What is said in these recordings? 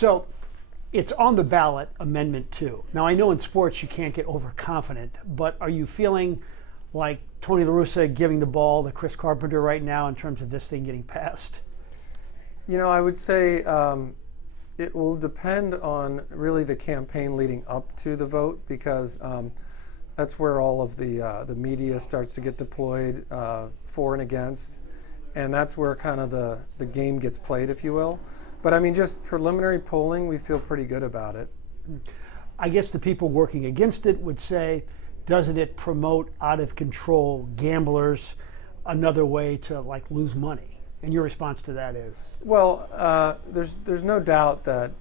So it's on the ballot, Amendment 2. Now, I know in sports you can't get overconfident, but are you feeling like Tony LaRussa giving the ball to Chris Carpenter right now in terms of this thing getting passed? You know, I would say it will depend on really the campaign leading up to the vote, because that's where all of the media starts to get deployed for and against, and that's where kind of the game gets played, if you will. But I mean, just preliminary polling, we feel pretty good about it. I guess the people working against it would say, doesn't it promote out of control gamblers, another way to like lose money? And your response to that is? Well, there's no doubt that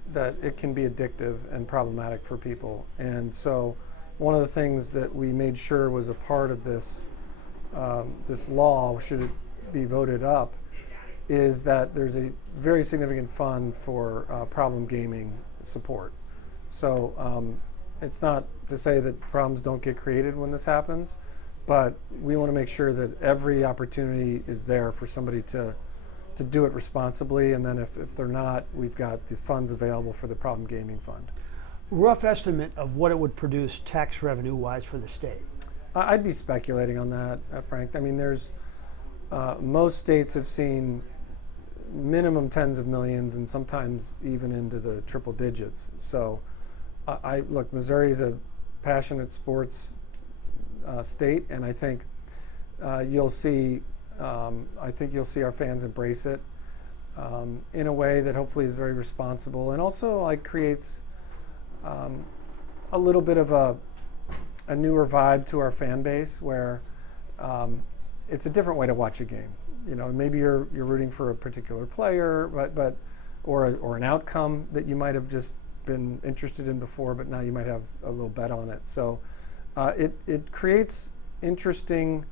it can be addictive and problematic for people. And so one of the things that we made sure was a part of this law, should it be voted up, is that there's a very significant fund for problem gaming support. So it's not to say that problems don't get created when this happens, but we want to make sure that every opportunity is there for somebody to do it responsibly, and then if they're not, we've got the funds available for the problem gaming fund. Rough estimate of what it would produce tax revenue-wise for the state? I'd be speculating on that, Frank. I mean, there's most states have seen minimum tens of millions and sometimes even into the triple digits. So look, Missouri is a passionate sports state, and I think you'll see our fans embrace it in a way that hopefully is very responsible, and also like creates a little bit of a newer vibe to our fan base, where it's a different way to watch a game. You know, maybe you're rooting for a particular player, but or an outcome that you might have just been interested in before, but now you might have a little bet on it. So it creates interesting,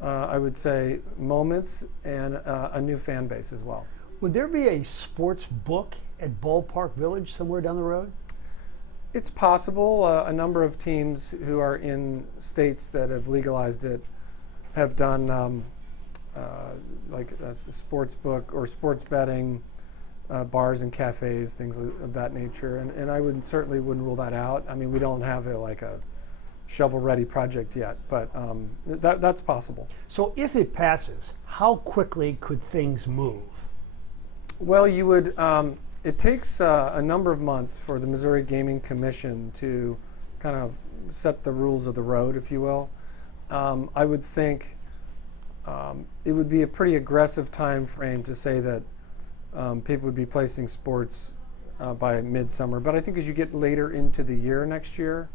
I would say, moments and a new fan base as well. Would there be a sports book at Ballpark Village somewhere down the road? It's possible. A number of teams who are in states that have legalized it have done like a sports book or sports betting, bars and cafes, things of that nature. And I certainly wouldn't rule that out. I mean, we don't have like a shovel-ready project yet, but that's possible. So if it passes, how quickly could things move? Well, you would. It takes a number of months for the Missouri Gaming Commission to kind of set the rules of the road, if you will. I would think it would be a pretty aggressive time frame to say that people would be placing sports by midsummer. But I think as you get later into the year next year,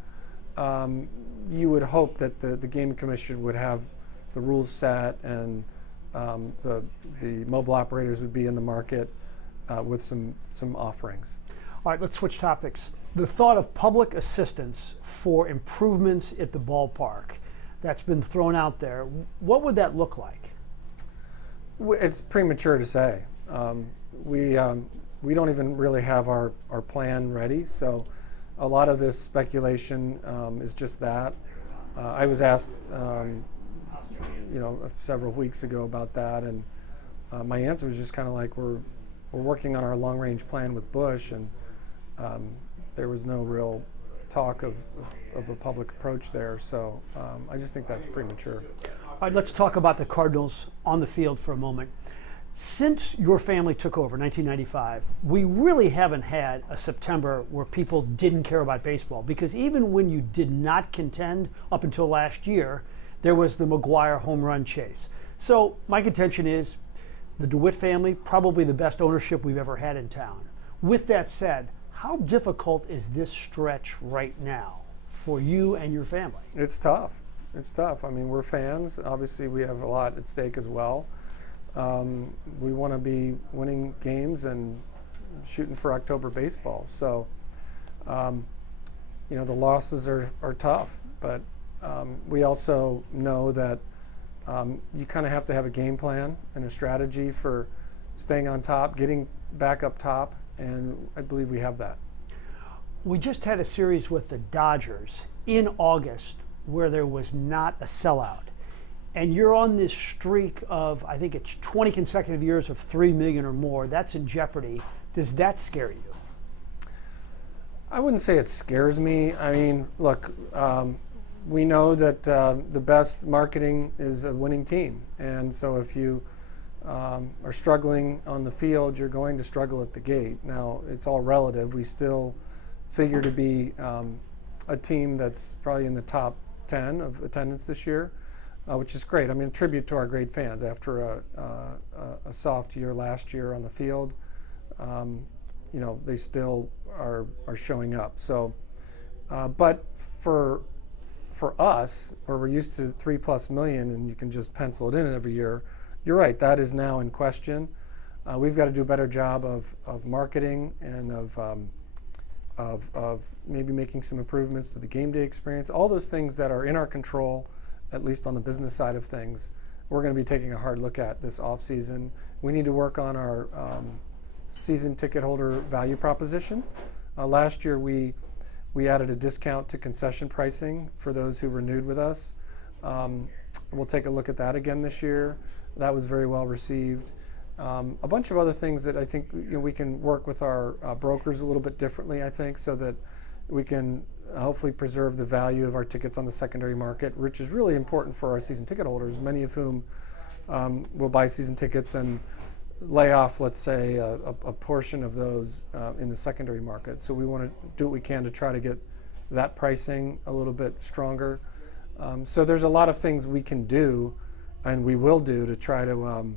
you would hope that the Gaming Commission would have the rules set, and the mobile operators would be in the market with some offerings. All right, let's switch topics. The thought of public assistance for improvements at the ballpark that's been thrown out there, what would that look like? It's premature to say. We don't even really have our plan ready, so a lot of this speculation is just that. I was asked, several weeks ago about that, and my answer was just kind of like, we're working on our long-range plan with Bush, and there was no real talk of a public approach there. So I just think that's premature. All right, let's talk about the Cardinals on the field for a moment. Since your family took over in 1995, we really haven't had a September where people didn't care about baseball, because even when you did not contend up until last year, there was the McGuire home run chase. So my contention is the DeWitt family, probably the best ownership we've ever had in town. With that said, how difficult is this stretch right now for you and your family? It's tough. It's tough. I mean, we're fans. Obviously, we have a lot at stake as well. We want to be winning games and shooting for October baseball. So, the losses are tough, but we also know that you kind of have to have a game plan and a strategy for staying on top, getting back up top, and I believe we have that. We just had a series with the Dodgers in August where there was not a sellout. And you're on this streak of, I think it's 20 consecutive years of 3 million or more. That's in jeopardy. Does that scare you? I wouldn't say it scares me. I mean, look, we know that the best marketing is a winning team. And so if you are struggling on the field, you're going to struggle at the gate. Now, it's all relative. We still figure to be a team that's probably in the top 10 of attendance this year, which is great. I mean, a tribute to our great fans after a soft year last year on the field. You know, they still are showing up. So, but for us, where we're used to 3+ million and you can just pencil it in every year, you're right, that is now in question. We've got to do a better job of marketing and of maybe making some improvements to the game day experience. All those things that are in our control, at least on the business side of things, we're going to be taking a hard look at this off season. We need to work on our season ticket holder value proposition. Last year we added a discount to concession pricing for those who renewed with us. We'll take a look at that again this year. That was very well received. A bunch of other things that I think we can work with our brokers a little bit differently, I think, so that we can hopefully preserve the value of our tickets on the secondary market, which is really important for our season ticket holders, many of whom will buy season tickets and lay off, let's say, a portion of those in the secondary market. So we want to do what we can to try to get that pricing a little bit stronger. So there's a lot of things we can do, and we will do, to try to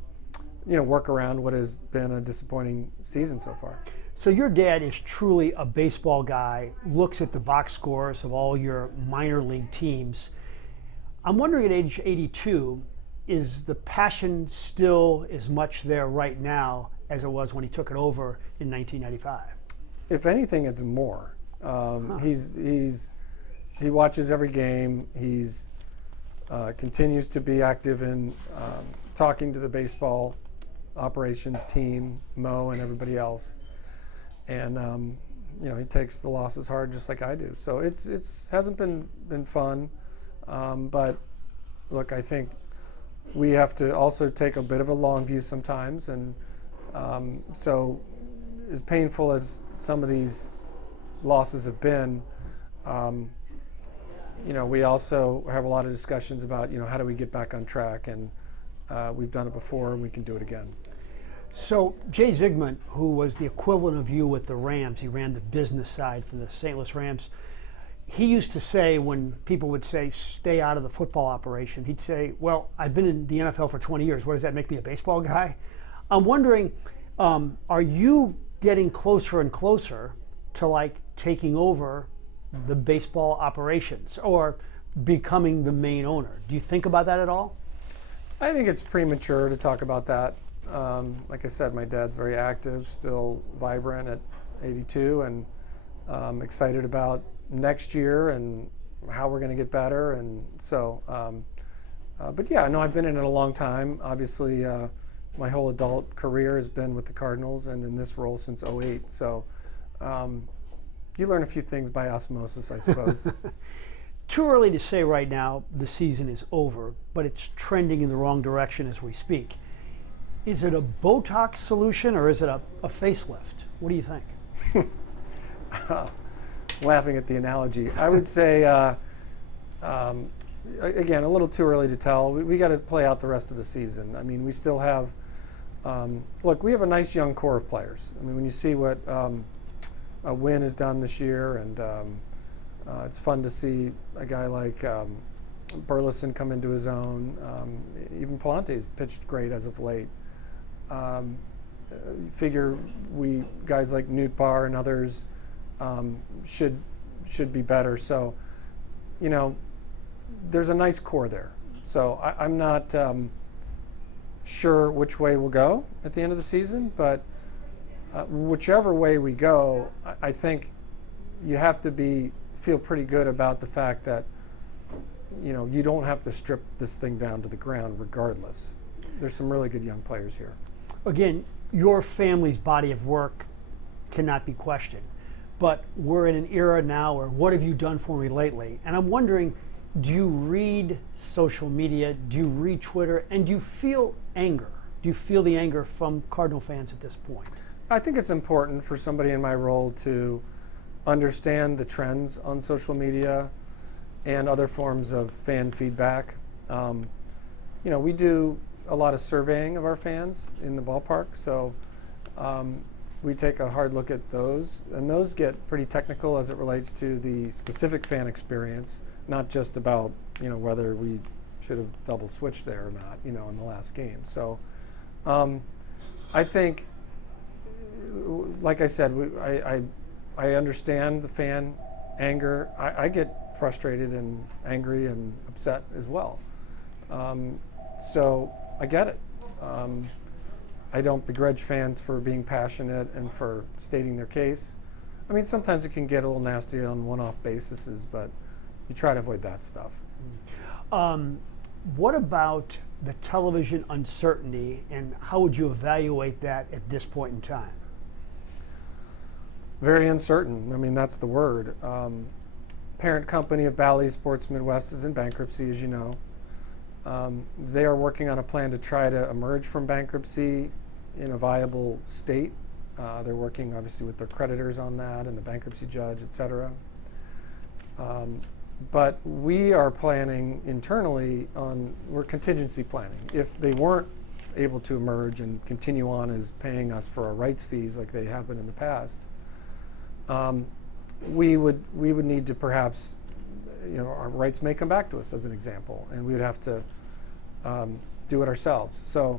work around what has been a disappointing season so far. So your dad is truly a baseball guy, looks at the box scores of all your minor league teams. I'm wondering, at age 82, is the passion still as much there right now as it was when he took it over in 1995? If anything, it's more. He watches every game. He's continues to be active in talking to the baseball operations team, Mo and everybody else, and he takes the losses hard just like I do. So it's hasn't been fun, but look, I think we have to also take a bit of a long view sometimes, and so as painful as some of these losses have been, we also have a lot of discussions about how do we get back on track, and we've done it before and we can do it again. So Jay Zygmunt, who was the equivalent of you with the Rams, he ran the business side for the St. Louis Rams. He used to say, when people would say, stay out of the football operation, he'd say, well, I've been in the NFL for 20 years. What does that make me, a baseball guy? I'm wondering, are you getting closer and closer to taking over the baseball operations or becoming the main owner? Do you think about that at all? I think it's premature to talk about that. Like I said, my dad's very active, still vibrant at 82, and excited about next year and how we're going to get better. And so, but yeah, no, I've been in it a long time. Obviously, my whole adult career has been with the Cardinals and in this role since '08. So you learn a few things by osmosis, I suppose. Too early to say right now the season is over, but it's trending in the wrong direction as we speak. Is it a Botox solution or is it a facelift? What do you think? Laughing at the analogy. I would say, again, a little too early to tell. We got to play out the rest of the season. I mean, we still have, look, we have a nice young core of players. I mean, when you see what Wynn has done this year, and it's fun to see a guy like Burleson come into his own. Even Palante's pitched great as of late. Figure guys like Nootbaar and others should be better. So, there's a nice core there. So I'm not sure which way we'll go at the end of the season, but whichever way we go, I think you have to feel pretty good about the fact that you don't have to strip this thing down to the ground regardless. There's some really good young players here. Again, your family's body of work cannot be questioned, but we're in an era now where, what have you done for me lately? And I'm wondering, do you read social media? Do you read Twitter? And do you feel anger? Do you feel the anger from Cardinal fans at this point? I think it's important for somebody in my role to understand the trends on social media and other forms of fan feedback. We do a lot of surveying of our fans in the ballpark, so we take a hard look at those, and those get pretty technical as it relates to the specific fan experience, not just about whether we should have double switched there or not in the last game. So I think, like I said, I understand the fan anger. I get frustrated and angry and upset as well. So I get it. I don't begrudge fans for being passionate and for stating their case. I mean, sometimes it can get a little nasty on one-off bases, but you try to avoid that stuff. What about the television uncertainty, and how would you evaluate that at this point in time? Very uncertain. I mean, that's the word. Parent company of Bally Sports Midwest is in bankruptcy, as you know. They are working on a plan to try to emerge from bankruptcy in a viable state. They're working obviously with their creditors on that and the bankruptcy judge, et cetera. But we are planning internally we're contingency planning. If they weren't able to emerge and continue on as paying us for our rights fees like they have been in the past, we would need to perhaps, our rights may come back to us as an example, and we would have to do it ourselves. So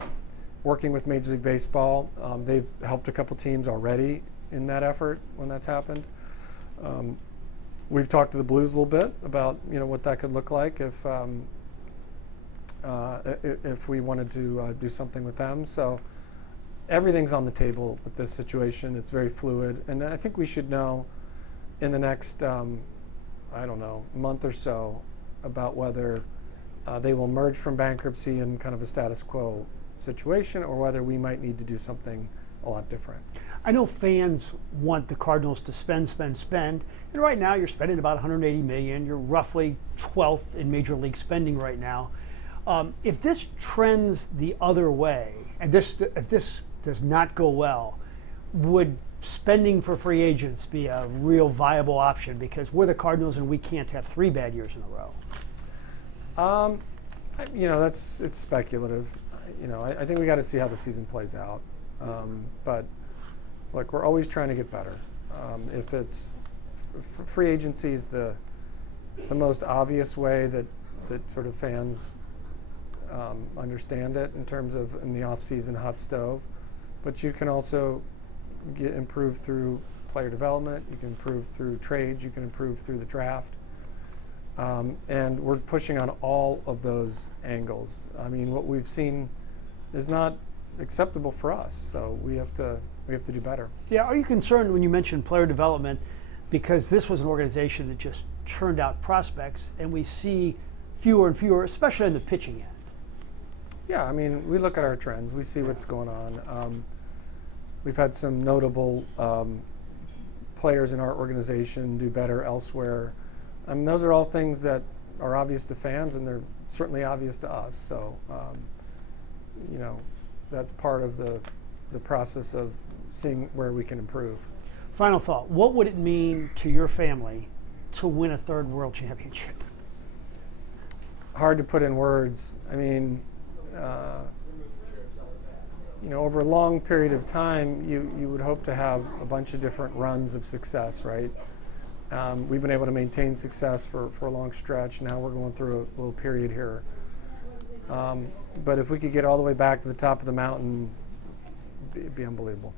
working with Major League Baseball, they've helped a couple teams already in that effort when that's happened. We've talked to the Blues a little bit about what that could look like if we wanted to do something with them. So everything's on the table with this situation. It's very fluid, and I think we should know in the next month or so about whether they will emerge from bankruptcy in kind of a status quo situation, or whether we might need to do something a lot different. I know fans want the Cardinals to spend, and right now you're spending about $180 million. You're roughly 12th in Major League spending right now. If this trends the other way, and if this does not go well, would spending for free agents be a real viable option? Because we're the Cardinals and we can't have 3 bad years in a row. It's speculative. I think we got to see how the season plays out. But look, we're always trying to get better. If it's free agency is the most obvious way that sort of fans understand it in terms of in the off-season hot stove. But you can also improve through player development. You can improve through trades. You can improve through the draft. And we're pushing on all of those angles. I mean, what we've seen is not acceptable for us, so we have to do better. Yeah, are you concerned when you mentioned player development, because this was an organization that just churned out prospects, and we see fewer and fewer, especially in the pitching end? Yeah, I mean, we look at our trends. We see what's going on. We've had some notable players in our organization do better elsewhere. I mean, those are all things that are obvious to fans, and they're certainly obvious to us. So, that's part of the process of seeing where we can improve. Final thought, what would it mean to your family to win a 3rd World Championship? Hard to put in words. I mean, over a long period of time, you would hope to have a bunch of different runs of success, right? We've been able to maintain success for a long stretch. Now we're going through a little period here. But if we could get all the way back to the top of the mountain, it'd be unbelievable.